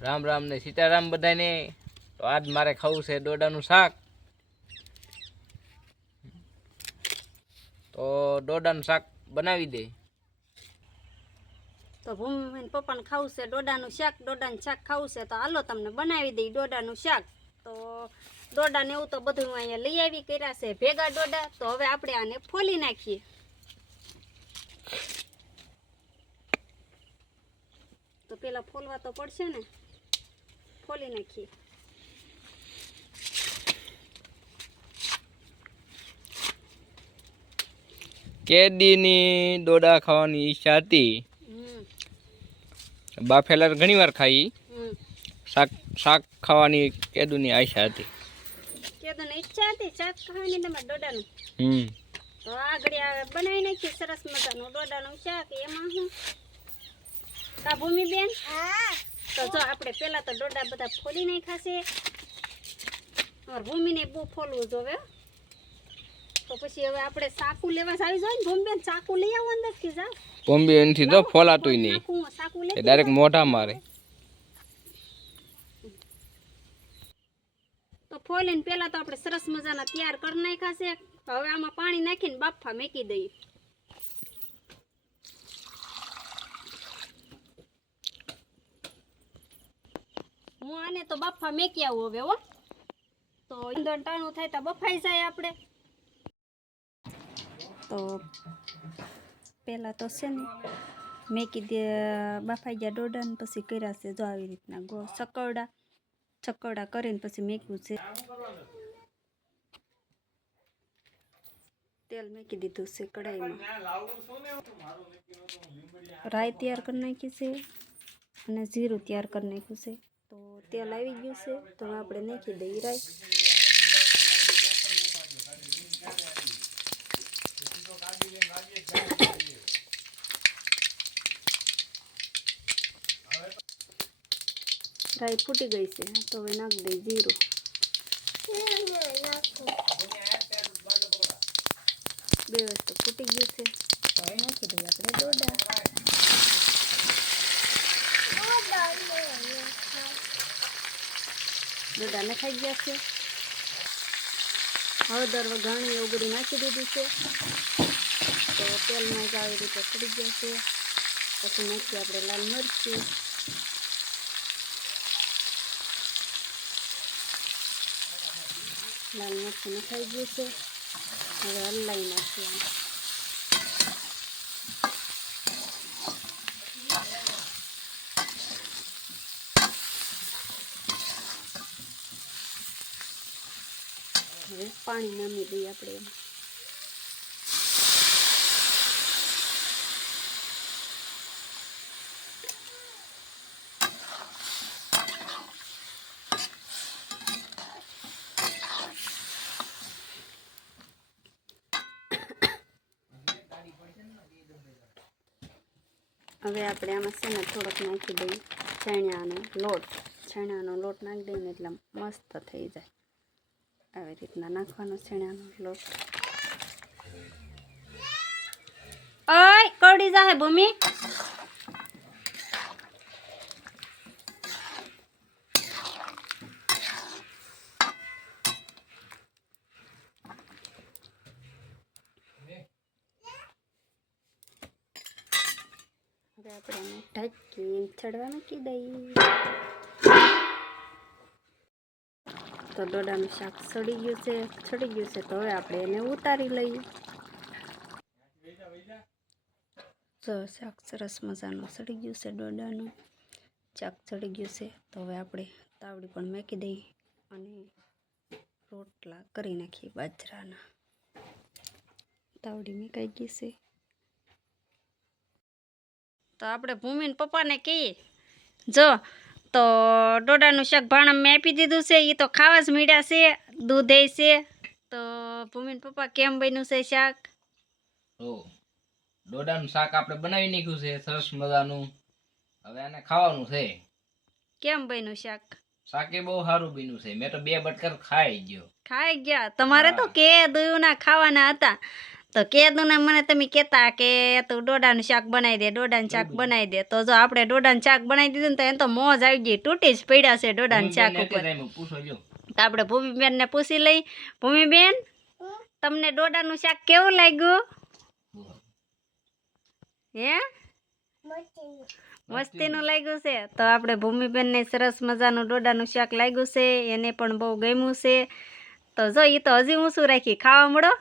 રામ રામ ને સીતારામ બધાને. તો આજ મારે ખાવું છે ડોડાનું શાક. તો ડોડાનું શાક બનાવી દે. તો ભૂમિ પપ્પાને ખાવું છે ડોડાનું શાક ડોડાનું શાક ખાવું છે તો હાલો તમને બનાવી દઈ ડોડાનું શાક. તો ડોડાને એવું તો બધું અહીંયા લઈ આવી કર્યા છે ભેગા ડોડા તો હવે આપણે આને ફોલી નાખીએ. તો પેલા ફોલવા તો પડશે ને. ફોલી નાખીએ કેદીની ડોડા ખાવાની ઈચ્છા હતી. હમ. બાફેલા ઘણી વાર ખાઈ. હમ. શાક શાક ખાવાની કેદુની આશા હતી. કે તને ઈચ્છા હતી શાક ખાવાની તમારે ડોડાનું હમ. તો આગળ આ બનાવી નાખીએ સરસ મજાનું ડોડાનું શાક એમાં હું. કા ભૂમિબેન તો જો આપણે પેલા તો ડોડા બધા ફોલી નાખાશે અમાર ભૂમિને બહુ ફોલવું જોવે. તો પછી હવે આપણે સાકુ લેવા આવી જાય ને ભૂમિબેન સાકુ લઈ આવો અંદરથી જા બોમ્બે એનથી તો ફોલાતું નહીં સાકુ એ ડાયરેક્ટ મોઢા મારે. તો ફોલીને પેલા તો આપણે સરસ મજાના તૈયાર કરી નાખ્યા છે. હવે આમાં પાણી નાખીને બાફા મેકી દઈએ. હું આને તો બાફા મેકી આવું હવે, હો. તો ઈંધણ ટાણું થાય તો બફાઈ જાય આપણે. તો પહેલાં તો છે ને, મેકી દે, બફાઈ ગયા ડોડાને પછી કર્યા છે જો આવી રીતના. ગો સકવડા ચકવડા કરીને પછી મેક્યું છે. તેલ મેકી દીધું છે કઢાઈમાં. રાઈ તૈયાર કરી નાખી છે અને જીરું તૈયાર કરી નાખ્યું છે. તો તેલ આવી ગયું છે તો હવે આપણે નાખી દઈએ રાઈ રાઈ ફૂટી ગઈ છે તો હવે નાખી દઈ જીરું બે વસ્તુ ફૂટી ગયું છે તો હવે નાખી દઈએ આપણે ડોડા ડોડા નખાઈ ગયા છે. હળદર વઘાણી ઉગડી નાખી દીધી છે. તો તેલમાં જ આવી રીતે પડી ગયા છે. પછી નાખીએ આપણે લાલ મરચી. લાલ મરચું નખાઈ ગયું છે. હવે હલાવી નાખીએ. હવે પાણી નામી દઈએ આપણે એમ. હવે આપણે આમાં છે ને થોડોક નાખી દઈએ ચણાનો લોટ. ચણાનો લોટ નાખી દઈએ ને એટલે મસ્ત થઈ જાય. આવી રીતના નાખવાનો ચણાનો લોટ ઓય કવડી જાહે ભૂમિ હવે આપણે એને ઢાંકીને ચડવા મૂકી દઈએ તો દોડાનું શાક સડી ગયું છે, સડી ગયું છે, તો હવે આપણે એને ઉતારી લઈએ. જો શાક સરસ મજાનું સડી ગયું છે દોડાનું. શાક સડી ગયું છે, તો હવે આપણે તાવડી પણ મેકી દઈએ અને રોટલા કરી નાખીએ બાજરાના. તાવડી મેકાઈ ગઈ છે. તો આપણે ભૂમિને પપ્પાને કહીએ, જો તો ડોડાનું શાક ભાણમ મેં આપી દીધું છે એ તો ખાવા જ મીડ્યા છે દૂધ છે. તો ભૂમિન પપ્પા કેમ બન્યું છે શાક? તો ડોડાનું શાક આપણે બનાવી નાખ્યું છે સરસ મજાનું. હવે આને ખાવાનું છે. કેમ બન્યું શાક? શાકે બહુ સારું બન્યું છે મેં તો બે બટકર ખાઈ ગયો. ખાઈ ગયા? તમારે તો કે કે દુયુના ખાવાના હતા. તો કેદુના મને તમે કહેતા કે તું ડોડાનું શાક બનાવી દે ડોડાનું શાક બનાવી દે. તો જો આપણે ડોડાનું શાક બનાવી દીધું ને તો એને તો મોજ આવી ગઈ તૂટી જ પડ્યા છે ડોડાનું શાક ઉપર. કે તો આપણે ભૂમિબેનને પૂછી લઈ. ભૂમિબેન તમને ડોડાનું શાક કેવું લાગ્યું? હે? મસ્તીનું. લાગ્યું છે. તો આપણે ભૂમિબેનને સરસ મજાનું ડોડાનું શાક લાગ્યું છે. એને પણ બહુ ગમ્યું છે. તો જો એ તો હજી હું શું રાખી ખાવા મળો.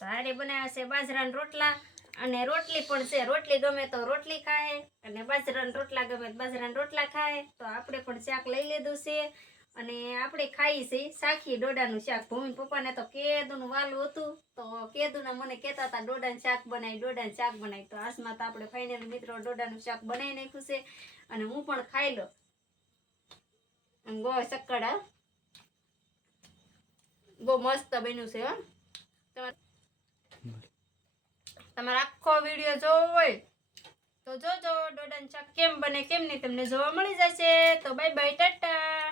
હારે બનાવ્યા છે, બાજરાના રોટલા અને રોટલી પણ છે. રોટલી ગમે તો રોટલી ખાય અને બાજરાના રોટલા ગમે તો બાજરાના રોટલા ખાય. તો આપણે પણ શાક લઈ લીધું છે અને આપણે ખાઈ છે શાખી ડોડાનું શાક. ભૂમિ પપ્પાને તો કેદુનું વાલું હતું. તો કેદુના મને કહેતા હતા, ડોડાનું શાક બનાવી ડોડાનું શાક બનાવી તો આજમાં તો આપણે ફાઇનલ મિત્રો ડોડાનું શાક બનાવી નાખ્યું છે અને હું પણ ખાઈ લો અને ગો સક્કડા બહુ મસ્ત બન્યું છે, હો. તમારે આખો વીડિયો જોવો હોય તો જોજો ડોડાન શાક કેમ બને, કેમ નહીં તમને જોવા મળી જશે. તો બાય બાય ટાટા.